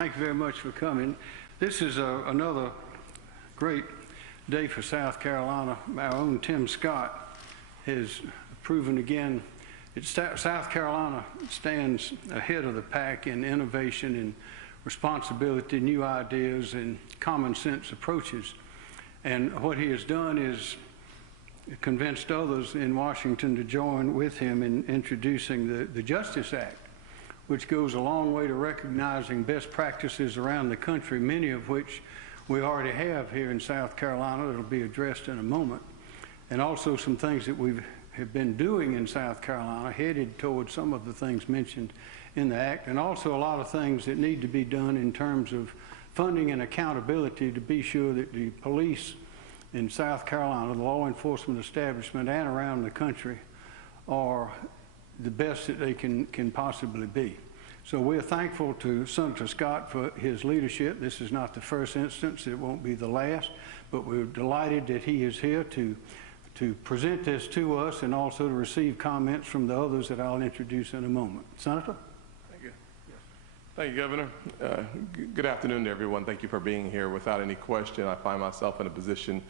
Thank you very much for coming. This is another great day for South Carolina. Our own Tim Scott has proven again that South Carolina stands ahead of the pack in innovation and responsibility, new ideas, and common sense approaches. And what he has done is convinced others in Washington to join with him in introducing the Justice Act, which goes a long way to recognizing best practices around the country, many of which we already have here in South Carolina that will be addressed in a moment, and also some things that we have been doing in South Carolina headed towards some of the things mentioned in the Act, and also a lot of things that need to be done in terms of funding and accountability to be sure that the police in South Carolina, the law enforcement establishment, and around the country are the best that they can possibly be. So we're thankful to Senator Scott for his leadership. This is not the first instance, it won't be the last, but we're delighted that he is here to present this to us and also to receive comments from the others that I'll introduce in a moment. Senator? Thank you. Thank you, Governor. Good afternoon to everyone. Thank you for being here. Without any question, I find myself in a position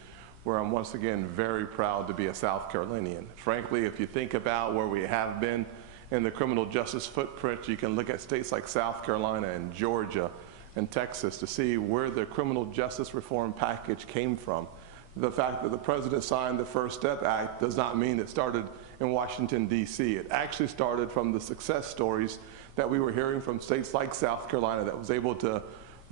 where I'm once again very proud to be a South Carolinian. Frankly, if you think about where we have been in the criminal justice footprint, you can look at states like South Carolina and Georgia and Texas to see where the criminal justice reform package came from. The fact that the President signed the First Step Act does not mean it started in Washington, D.C. It actually started from the success stories that we were hearing from states like South Carolina that was able to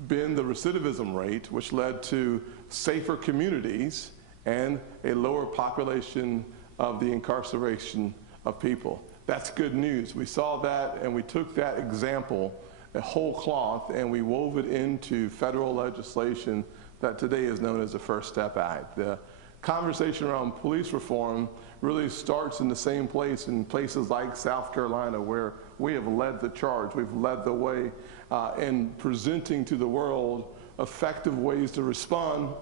bend the recidivism rate, which led to safer communities and a lower population of the incarceration of people. That's good news. We saw that and we took that example, a whole cloth, and we wove it into federal legislation that today is known as the First Step Act. The conversation around police reform really starts in the same place in places like South Carolina, where we have led the charge. We've led the way in presenting to the world effective ways to respond,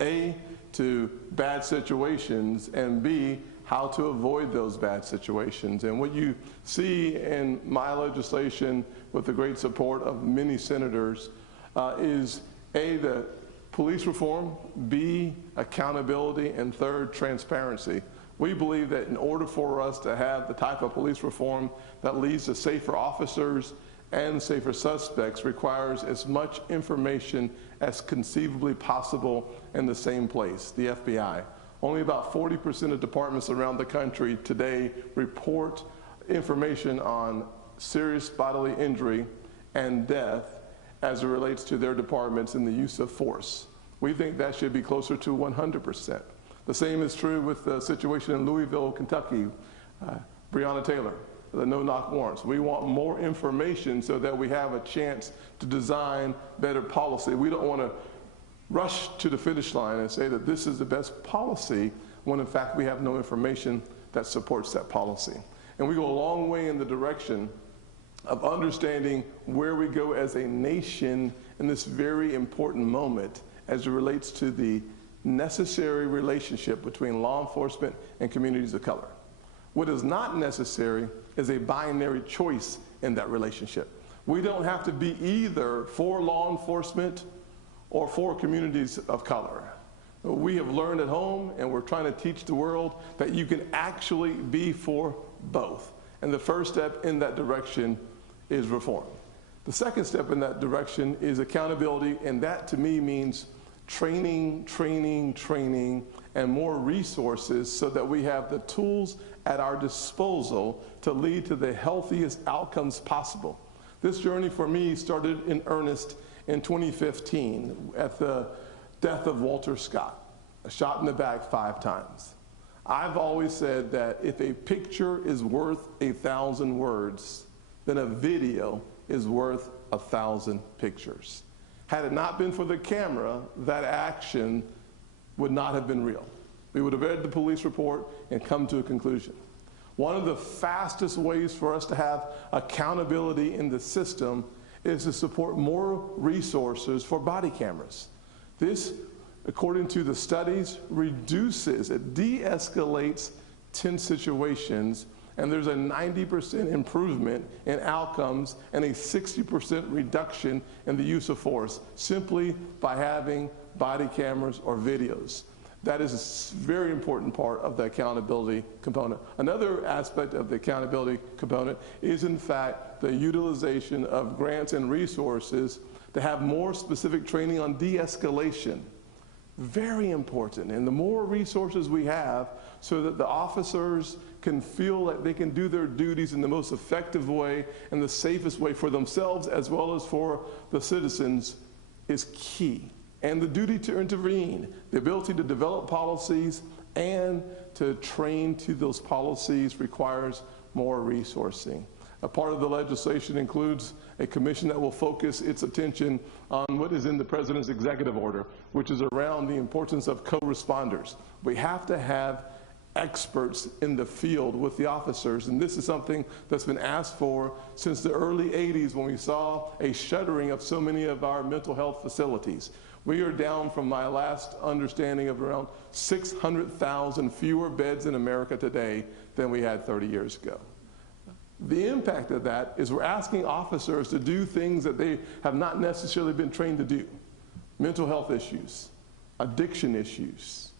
A, to bad situations, and B, how to avoid those bad situations. And what you see in my legislation, with the great support of many senators, is A, the police reform, B, accountability, and third, transparency. We believe that in order for us to have the type of police reform that leads to safer officers and safer suspects requires as much information as conceivably possible in the same place, the FBI. Only about 40% of departments around the country today report information on serious bodily injury and death as it relates to their departments in the use of force. We think that should be closer to 100%. The same is true with the situation in Louisville, Kentucky, Breonna Taylor, the no-knock warrants. We want more information so that we have a chance to design better policy. We don't want to rush to the finish line and say that this is the best policy when in fact we have no information that supports that policy. And we go a long way in the direction of understanding where we go as a nation in this very important moment as it relates to the necessary relationship between law enforcement and communities of color. What is not necessary is a binary choice in that relationship. We don't have to be either for law enforcement or for communities of color. We have learned at home, and we're trying to teach the world that you can actually be for both. And the first step in that direction is reform. The second step in that direction is accountability, and that to me means training, and more resources so that we have the tools at our disposal to lead to the healthiest outcomes possible. This journey for me started in earnest in 2015 at the death of Walter Scott, shot in the back 5 times. I've always said that if a picture is worth 1,000 words, then a video is worth 1,000 pictures. Had it not been for the camera, that action would not have been real. We would have read the police report and come to a conclusion. One of the fastest ways for us to have accountability in the system is to support more resources for body cameras. This, according to the studies, reduces, it de-escalates tense situations and there's a 90% improvement in outcomes and a 60% reduction in the use of force simply by having body cameras or videos. That is a very important part of the accountability component. Another aspect of the accountability component is, in fact, the utilization of grants and resources to have more specific training on de-escalation. Very important. And the more resources we have so that the officers can feel that they can do their duties in the most effective way and the safest way for themselves as well as for the citizens is key. And the duty to intervene, the ability to develop policies and to train to those policies requires more resourcing. A part of the legislation includes a commission that will focus its attention on what is in the President's executive order, which is around the importance of co-responders. We have to have experts in the field with the officers, and this is something that's been asked for since the early 80s when we saw a shuttering of so many of our mental health facilities. We are down, from my last understanding, of around 600,000 fewer beds in America today than we had 30 years ago. The impact of that is we're asking officers to do things that they have not necessarily been trained to do. Mental health issues, addiction issues,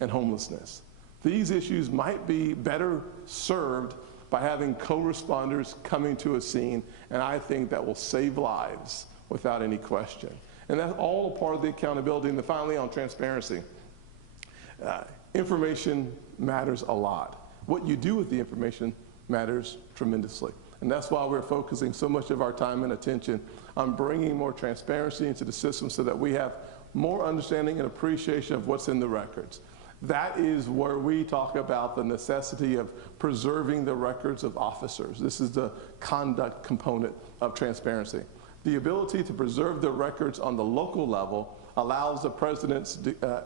and homelessness. These issues might be better served by having co-responders coming to a scene, and I think that will save lives without any question. And that's all a part of the accountability. And then finally, on transparency. Information matters a lot. What you do with the information matters tremendously. And that's why we're focusing so much of our time and attention on bringing more transparency into the system so that we have more understanding and appreciation of what's in the records. That is where we talk about the necessity of preserving the records of officers. This is the conduct component of transparency. The ability to preserve the records on the local level allows the President's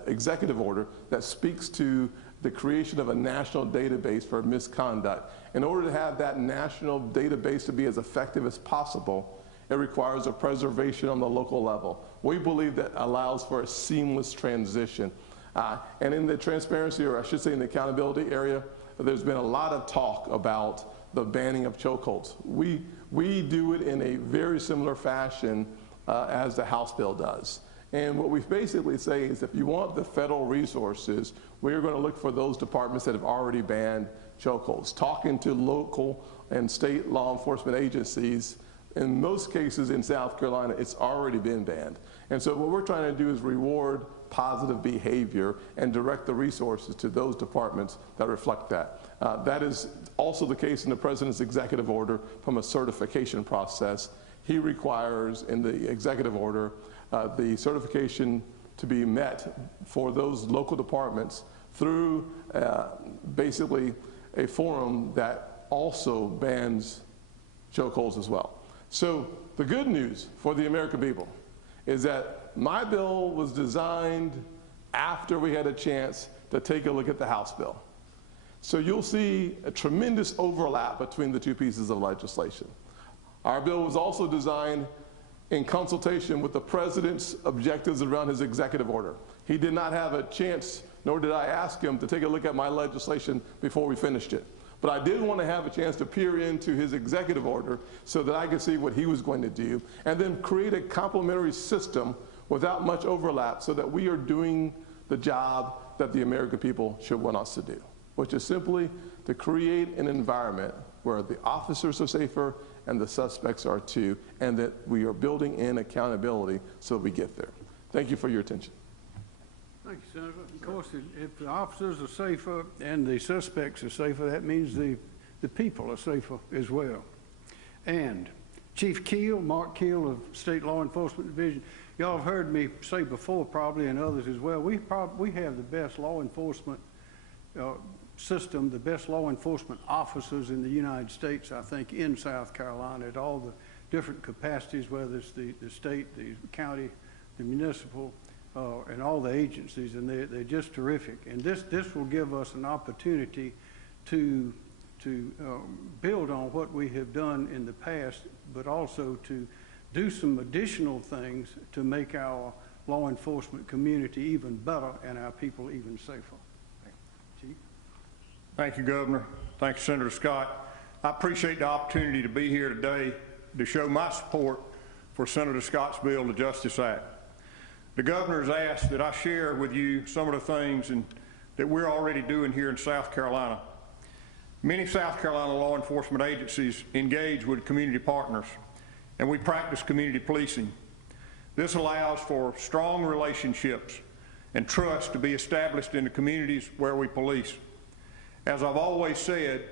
executive order that speaks to the creation of a national database for misconduct. In order to have that national database to be as effective as possible, it requires a preservation on the local level. We believe that allows for a seamless transition. And in the transparency, or I should say in the accountability area, there's been a lot of talk about the banning of chokeholds. We do it in a very similar fashion as the House bill does. And what we basically say is if you want the federal resources, we're going to look for those departments that have already banned chokeholds. Talking to local and state law enforcement agencies, in most cases in South Carolina, it's already been banned. And so what we're trying to do is reward positive behavior and direct the resources to those departments that reflect that. That is also the case in the President's executive order from a certification process. He requires in the executive order the certification to be met for those local departments through basically a forum that also bans chokeholds as well. So the good news for the American people is that my bill was designed after we had a chance to take a look at the House bill. So you'll see a tremendous overlap between the two pieces of legislation. Our bill was also designed in consultation with the President's objectives around his executive order. He did not have a chance, nor did I ask him to take a look at my legislation before we finished it. But I did want to have a chance to peer into his executive order so that I could see what he was going to do and then create a complementary system without much overlap so that we are doing the job that the American people should want us to do, which is simply to create an environment where the officers are safer and the suspects are too, and that we are building in accountability so we get there. Thank you for your attention. Thank you, Senator. Of course, if the officers are safer and the suspects are safer, that means the people are safer as well. And Chief Keel, Mark Keel of State Law Enforcement Division, y'all have heard me say before probably, and others as well, we have the best law enforcement system, the best law enforcement officers in the United States, I think, in South Carolina at all the different capacities, whether it's the state, the county, the municipal, and all the agencies, and they're just terrific. And this will give us an opportunity to build on what we have done in the past, but also to do some additional things to make our law enforcement community even better and our people even safer. Chief? Thank you, Governor. Thank you, Senator Scott. I appreciate the opportunity to be here today to show my support for Senator Scott's bill, the Justice Act. The Governor has asked that I share with you some of the things that we're already doing here in South Carolina. Many South Carolina law enforcement agencies engage with community partners, and we practice community policing. This allows for strong relationships and trust to be established in the communities where we police. As I've always said,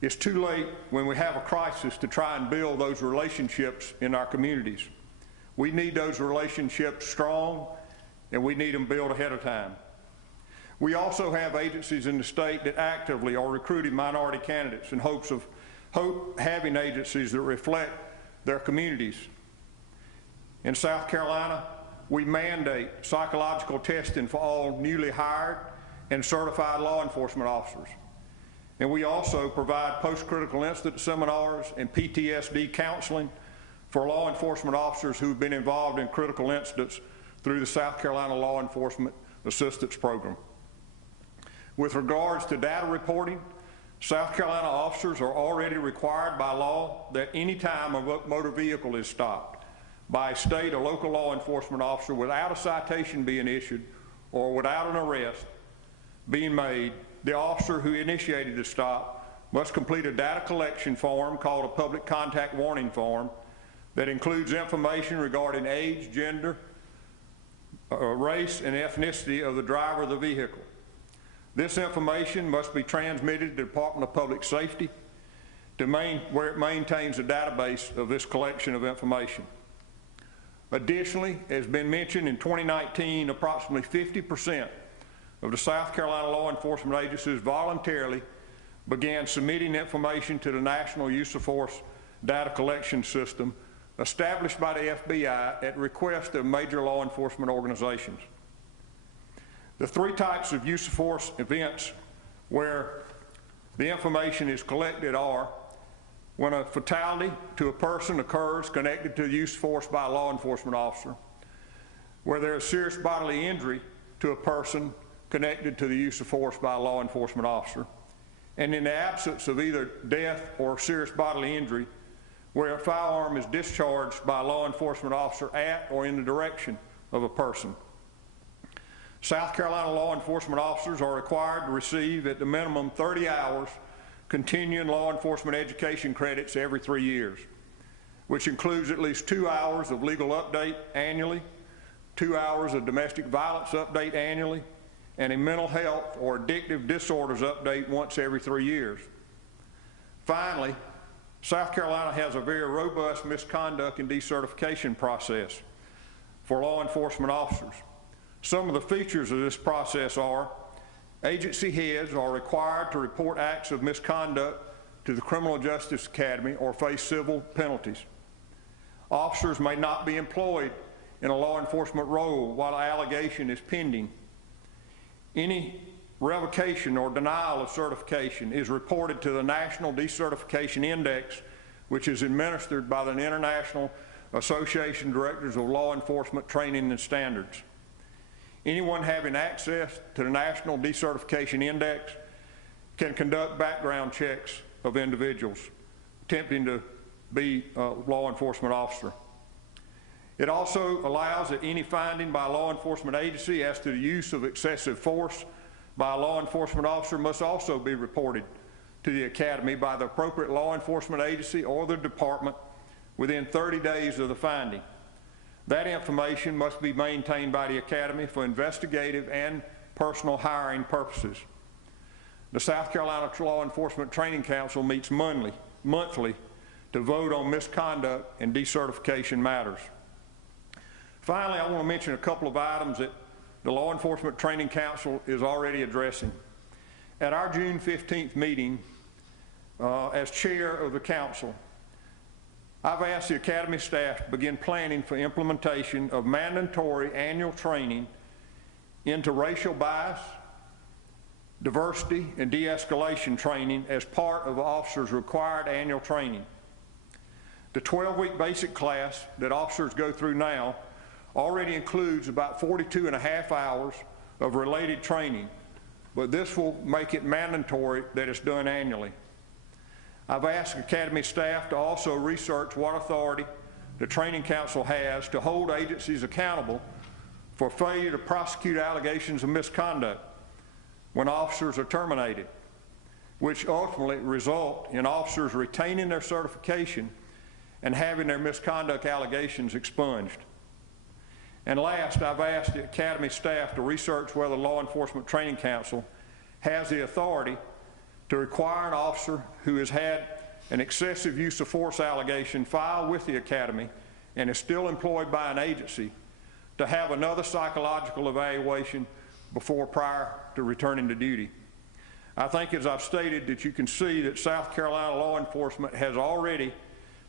it's too late when we have a crisis to try and build those relationships in our communities. We need those relationships strong, and we need them built ahead of time. We also have agencies in the state that actively are recruiting minority candidates in hopes of having agencies that reflect their communities. In South Carolina, we mandate psychological testing for all newly hired and certified law enforcement officers. And we also provide post-critical incident seminars and PTSD counseling for law enforcement officers who've been involved in critical incidents through the South Carolina Law Enforcement Assistance Program. With regards to data reporting, South Carolina officers are already required by law that any time a motor vehicle is stopped by a state or local law enforcement officer without a citation being issued or without an arrest being made, the officer who initiated the stop must complete a data collection form called a public contact warning form that includes information regarding age, gender, race, and ethnicity of the driver of the vehicle. This information must be transmitted to the Department of Public Safety where it maintains a database of this collection of information. Additionally, as has been mentioned, in 2019, approximately 50% of the South Carolina law enforcement agencies voluntarily began submitting information to the National Use of Force Data Collection System established by the FBI at request of major law enforcement organizations. The three types of use of force events where the information is collected are when a fatality to a person occurs connected to the use of force by a law enforcement officer, where there is serious bodily injury to a person connected to the use of force by a law enforcement officer, and in the absence of either death or serious bodily injury, where a firearm is discharged by a law enforcement officer at or in the direction of a person. South Carolina law enforcement officers are required to receive at the minimum 30 hours continuing law enforcement education credits every 3 years, which includes at least 2 hours of legal update annually, 2 hours of domestic violence update annually, and a mental health or addictive disorders update once every 3 years. Finally, South Carolina has a very robust misconduct and decertification process for law enforcement officers. Some of the features of this process are agency heads are required to report acts of misconduct to the Criminal Justice Academy or face civil penalties. Officers may not be employed in a law enforcement role while an allegation is pending. Any revocation or denial of certification is reported to the National Decertification Index, which is administered by the International Association of Directors of Law Enforcement Training and Standards. Anyone having access to the National Decertification Index can conduct background checks of individuals attempting to be a law enforcement officer. It also allows that any finding by a law enforcement agency as to the use of excessive force by a law enforcement officer must also be reported to the Academy by the appropriate law enforcement agency or the department within 30 days of the finding. That information must be maintained by the Academy for investigative and personal hiring purposes. The South Carolina Law Enforcement Training Council meets monthly to vote on misconduct and decertification matters. Finally, I want to mention a couple of items that the Law Enforcement Training Council is already addressing. At our June 15th meeting, as chair of the council, I've asked the Academy staff to begin planning for implementation of mandatory annual training into racial bias, diversity, and de-escalation training as part of the officers' required annual training. The 12-week basic class that officers go through now already includes about 42.5 hours of related training, but this will make it mandatory that it's done annually. I've asked Academy staff to also research what authority the Training Council has to hold agencies accountable for failure to prosecute allegations of misconduct when officers are terminated, which ultimately result in officers retaining their certification and having their misconduct allegations expunged. And last, I've asked the Academy staff to research whether the Law Enforcement Training Council has the authority to require an officer who has had an excessive use of force allegation filed with the Academy and is still employed by an agency to have another psychological evaluation prior to returning to duty. I think, as I've stated, that you can see that South Carolina law enforcement has already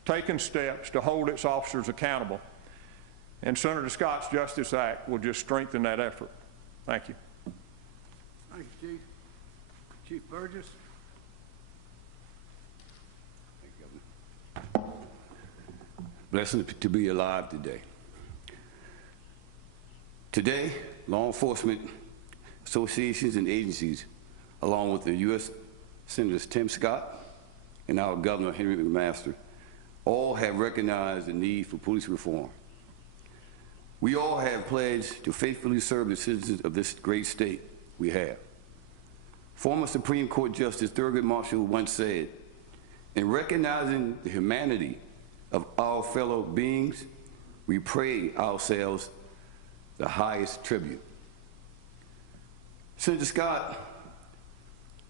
taken steps to hold its officers accountable. And Senator Scott's Justice Act will just strengthen that effort. Thank you. Thank you, Chief. Chief Burgess. Thank you, Governor. Blessed to be alive today. Today, law enforcement associations and agencies, along with the U.S. Senators Tim Scott and our Governor Henry McMaster, all have recognized the need for police reform. We all have pledged to faithfully serve the citizens of this great state we have. Former Supreme Court Justice Thurgood Marshall once said, "In recognizing the humanity of our fellow beings, we pay ourselves the highest tribute." Senator Scott,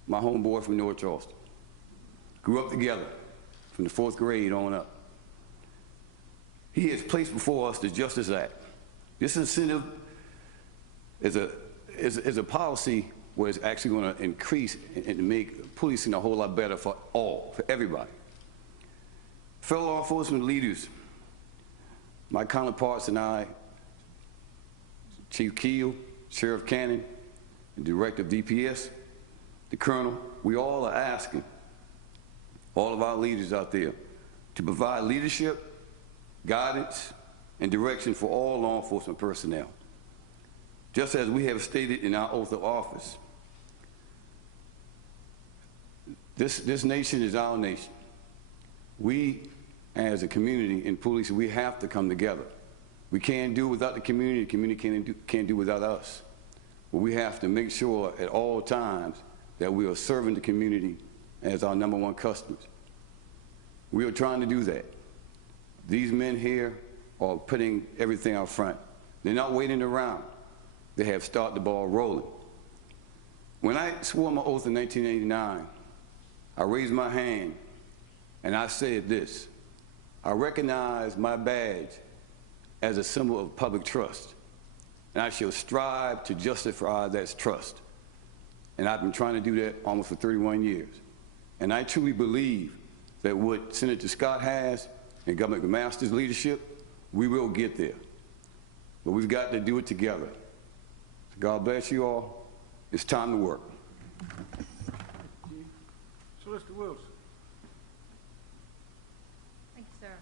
my homeboy from North Charleston, grew up together from the 4th grade on up. He has placed before us the Justice Act. This incentive is a policy where it's actually going to increase and make policing a whole lot better for all, for everybody. Fellow law enforcement leaders, my counterparts and I, Chief Keel, Sheriff Cannon, and Director of Dps, the Colonel, we all are asking all of our leaders out there to provide leadership, guidance, and direction for all law enforcement personnel. Just as we have stated in our oath of office, this nation is our nation. We, as a community in police, we have to come together. We can't do without the community can't do without us. But we have to make sure at all times that we are serving the community as our #1 customers. We are trying to do that. These men here are putting everything out front. They're not waiting around. They have started the ball rolling. When I swore my oath in 1989, I raised my hand and I said this: I recognize my badge as a symbol of public trust, and I shall strive to justify that trust. And I've been trying to do that almost for 31 years. And I truly believe that what Senator Scott has and Governor McMaster's leadership, we will get there. But we've got to do it together. God bless you all. It's time to work. Solicitor Wilson. Thank you, sir.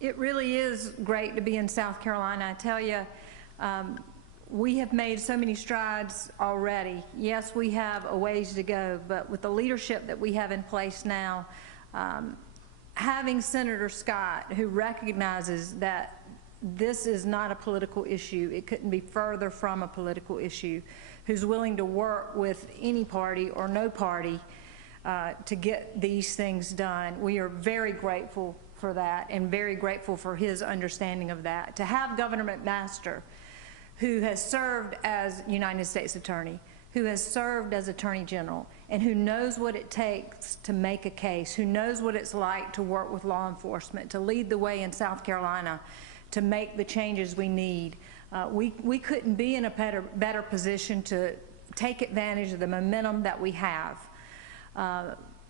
It really is great to be in South Carolina. I tell you, we have made so many strides already. Yes, we have a ways to go, but with the leadership that we have in place now, having Senator Scott, who recognizes that this is not a political issue, it couldn't be further from a political issue, who's willing to work with any party or no party to get these things done. We are very grateful for that and very grateful for his understanding of that. To have Governor McMaster, who has served as United States Attorney, who has served as Attorney General, and who knows what it takes to make a case, who knows what it's like to work with law enforcement, to lead the way in South Carolina, to make the changes we need. We couldn't be in a better position to take advantage of the momentum that we have.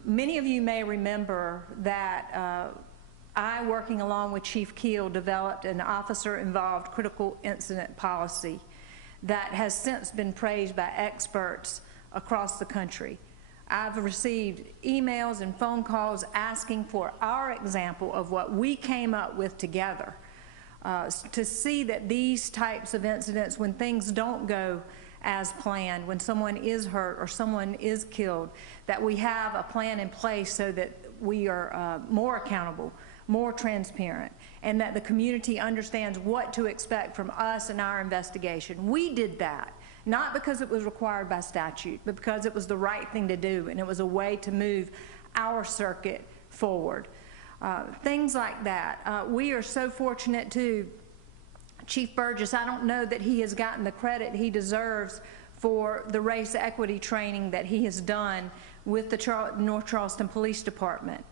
Many of you may remember that I, working along with Chief Keel, developed an officer-involved critical incident policy that has since been praised by experts across the country. I've received emails and phone calls asking for our example of what we came up with together, to see that these types of incidents, when things don't go as planned. When someone is hurt or someone is killed, that we have a plan in place so that we are more accountable, more transparent, and that the community understands what to expect from us in our investigation. We did that, not because it was required by statute, but because it was the right thing to do, and it was a way to move our circuit forward. Things like that. We are so fortunate too. Chief Burgess, I don't know that he has gotten the credit he deserves for the race equity training that he has done with the North Charleston Police Department.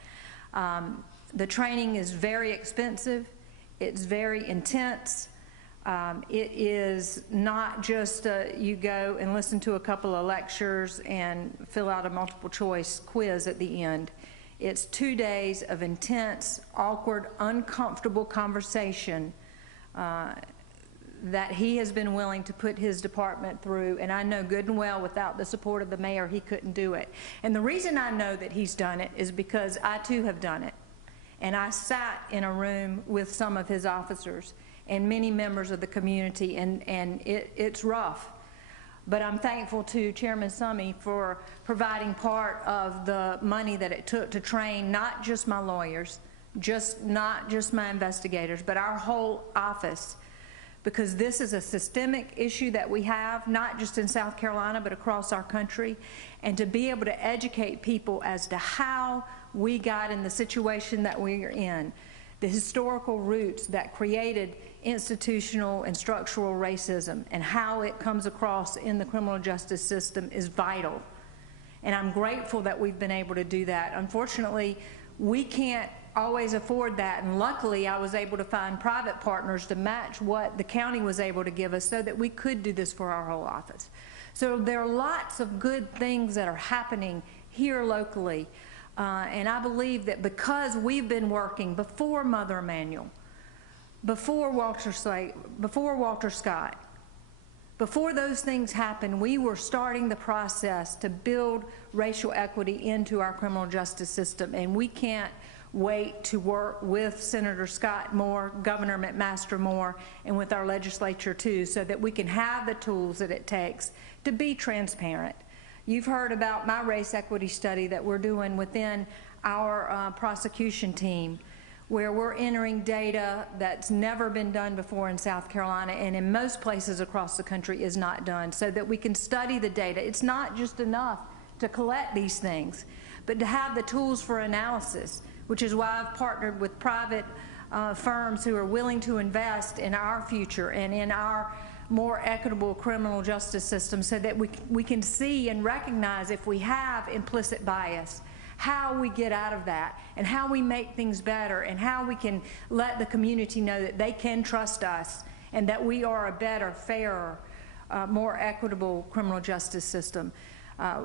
The training is very expensive. It's very intense. It is not just you go and listen to a couple of lectures and fill out a multiple choice quiz at the end. It's 2 days of intense, awkward, uncomfortable conversation that he has been willing to put his department through, and I know good and well without the support of the mayor he couldn't do it. And the reason I know that he's done it is because I too have done it. And I sat in a room with some of his officers and many members of the community, and it's rough. But I'm thankful to Chairman Summey for providing part of the money that it took to train not just my lawyers, not just my investigators, but our whole office, because this is a systemic issue that we have, not just in South Carolina, but across our country. And to be able to educate people as to how we got in the situation that we are in, the historical roots that created institutional and structural racism, and how it comes across in the criminal justice system is vital. And I'm grateful that we've been able to do that. Unfortunately, we can't always afford that, and luckily I was able to find private partners to match what the county was able to give us so that we could do this for our whole office. So there are lots of good things that are happening here locally, and I believe that because we've been working before Mother Emanuel, before Walter Scott, before those things happened, we were starting the process to build racial equity into our criminal justice system, and we can't wait to work with Senator Scott more, Governor McMaster more, and with our legislature too, so that we can have the tools that it takes to be transparent. You've heard about my race equity study that we're doing within our prosecution team, where we're entering data that's never been done before in South Carolina, and in most places across the country is not done, so that we can study the data. It's not just enough to collect these things, but to have the tools for analysis, which is why I've partnered with private firms who are willing to invest in our future and in our more equitable criminal justice system, so that we can see and recognize if we have implicit bias, how we get out of that, and how we make things better, and how we can let the community know that they can trust us and that we are a better, fairer, more equitable criminal justice system.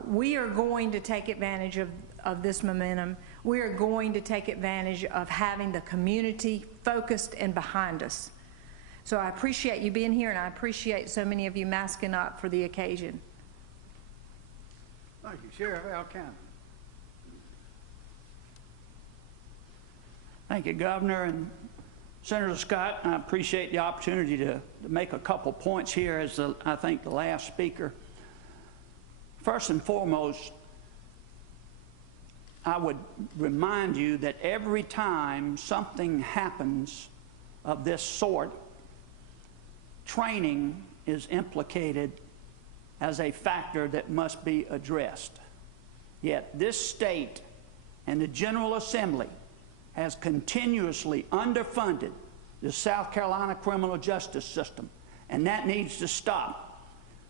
We are going to take advantage of this momentum. We are going to take advantage of having the community focused and behind us. So I appreciate you being here, and I appreciate so many of you masking up for the occasion. Thank you. Sheriff Al Cannon. Thank you, Governor and Senator Scott. I appreciate the opportunity to make a couple points here as I think the last speaker. First and foremost, I would remind you that every time something happens of this sort, training is implicated as a factor that must be addressed. Yet this state and the General Assembly has continuously underfunded the South Carolina criminal justice system, and that needs to stop.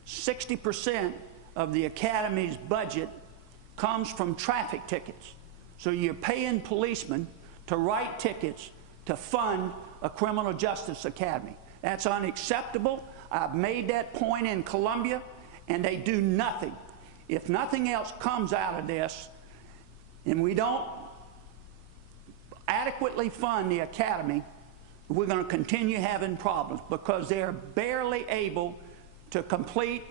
60% of the Academy's budget comes from traffic tickets. So you're paying policemen to write tickets to fund a criminal justice academy. That's unacceptable. I've made that point in Columbia, and they do nothing. If nothing else comes out of this, and we don't adequately fund the academy, we're going to continue having problems because they're barely able to complete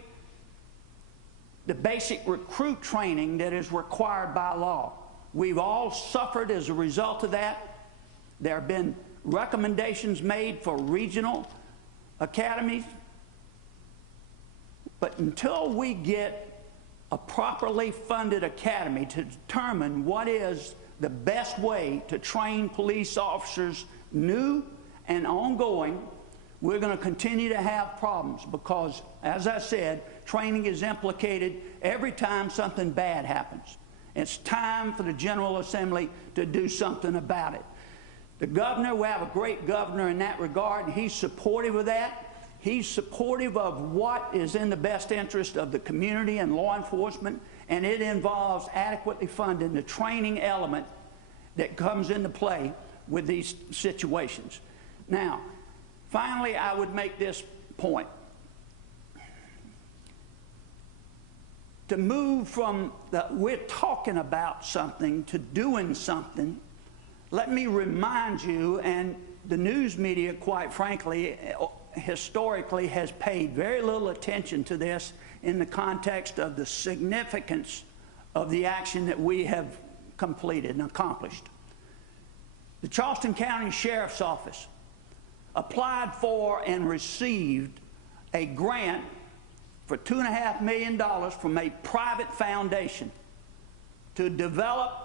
the basic recruit training that is required by law. We've all suffered as a result of that. There have been recommendations made for regional academies, But until we get a properly funded academy to determine what is the best way to train police officers new and ongoing, we're going to continue to have problems because, as I said, training is implicated every time something bad happens. It's time for the General Assembly to do something about it. The governor, we have a great governor in that regard, and he's supportive of that. He's supportive of what is in the best interest of the community and law enforcement, and it involves adequately funding the training element that comes into play with these situations. Now, finally, I would make this point. To move from we're talking about something to doing something, let me remind you, and the news media, quite frankly, historically has paid very little attention to this in the context of the significance of the action that we have completed and accomplished. The Charleston County Sheriff's Office applied for and received a grant for $2.5 million from a private foundation to develop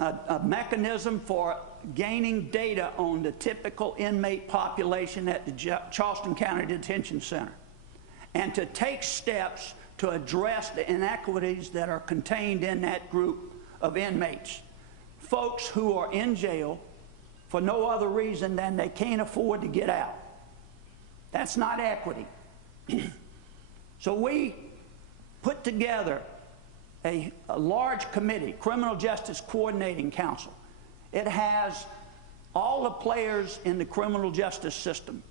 a mechanism for gaining data on the typical inmate population at the Charleston County Detention Center and to take steps to address the inequities that are contained in that group of inmates. Folks who are in jail for no other reason than they can't afford to get out. That's not equity. So we put together a large committee, Criminal Justice Coordinating Council. It has all the players in the criminal justice system.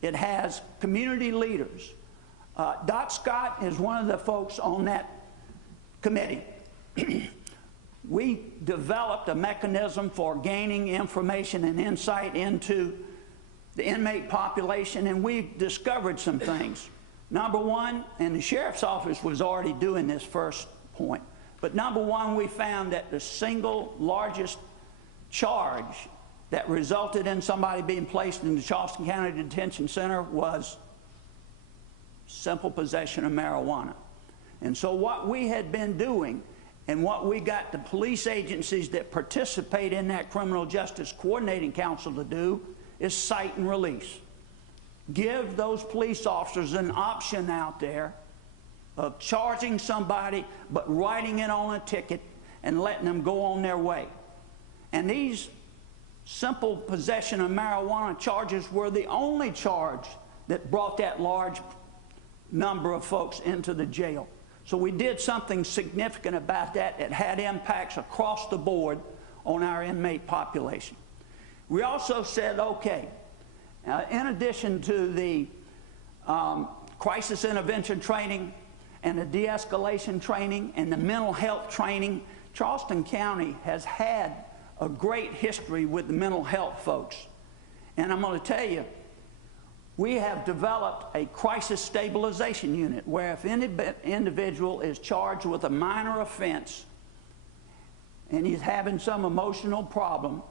It has community leaders. Dot Scott is one of the folks on that committee. We developed a mechanism for gaining information and insight into the inmate population, and we discovered some things. Number one, and the sheriff's office was already doing this first point, but number one, we found that the single largest charge that resulted in somebody being placed in the Charleston County Detention Center was simple possession of marijuana. And so what we had been doing and what we got the police agencies that participate in that Criminal Justice Coordinating Council to do is cite and release. Give those police officers an option out there of charging somebody but writing it on a ticket and letting them go on their way. And these simple possession of marijuana charges were the only charge that brought that large number of folks into the jail. So we did something significant about that. It had impacts across the board on our inmate population. We also said, okay, in addition to the crisis intervention training and the de-escalation training and the mental health training, Charleston County has had a great history with the mental health folks. And I'm going to tell you, we have developed a crisis stabilization unit where if any individual is charged with a minor offense and he's having some emotional problem,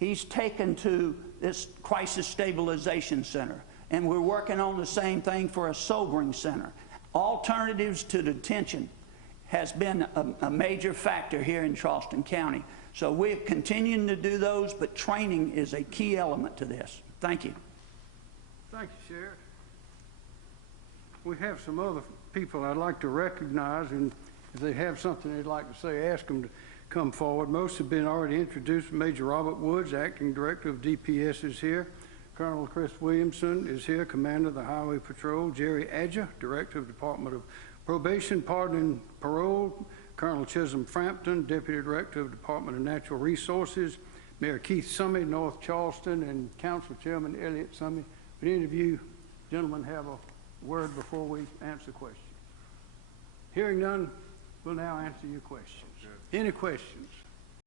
he's taken to this crisis stabilization center. And we're working on the same thing for a sobering center. Alternatives to detention has been a major factor here in Charleston County. So we're continuing to do those, but training is a key element to this. Thank you. Thank you, Sheriff. We have some other people I'd like to recognize, and if they have something they'd like to say, ask them to come forward. Most have been already introduced. Major Robert Woods, Acting Director of DPS, is here. Colonel Chris Williamson is here, Commander of the Highway Patrol. Jerry Adja, Director of Department of Probation, Pardon and Parole. Colonel Chisholm Frampton, Deputy Director of Department of Natural Resources. Mayor Keith Summey, North Charleston, and Council Chairman Elliott Summey. Would any of you gentlemen have a word before we answer questions? Hearing none, we'll now answer your questions. Any questions?